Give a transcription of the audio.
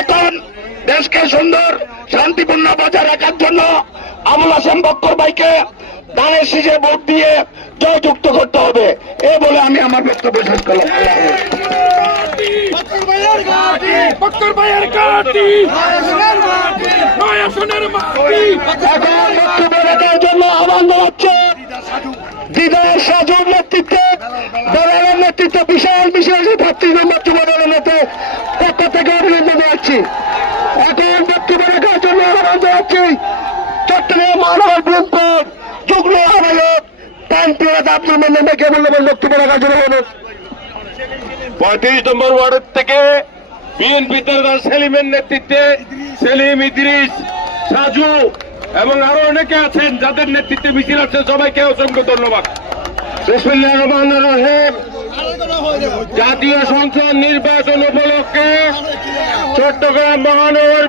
এখন দেশকে সুন্দর শান্তিপূর্ণ বজায় রাখার জন্য আবুল হাসেম বক্কর ভাইকে দানের শীষে ভোট দিয়ে জয়যুক্ত করতে হবে। এ বলে আমি আমার বক্তব্য শেষ করলাম। এখন বক্তব্য রাখার জন্য আহ্বান জানাচ্ছে দিদার সাজুর নেতৃত্বে নেতৃত্বে বিশাল বিশাল ভাতৃ নম্বর জানাচ্ছি এখন বক্তব্য জন্য আহ্বান জানাচ্ছি চট্টগ্রাম মহানগর যুগ্ম আব্দুল বক্তব্য জন্য অনুরোধ। পঁয়ত্রিশ নম্বর থেকে বিএনপি সেলিমের নেতৃত্বে সেলিম ইদ্রিস, সাজু এবং আরও অনেকে আছেন যাদের নেতৃত্বে মিছিল আছে। সবাইকে অসংখ্য ধন্যবাদ। জাতীয় সংসদ নির্বাচন উপলক্ষে চট্টগ্রাম মহানগর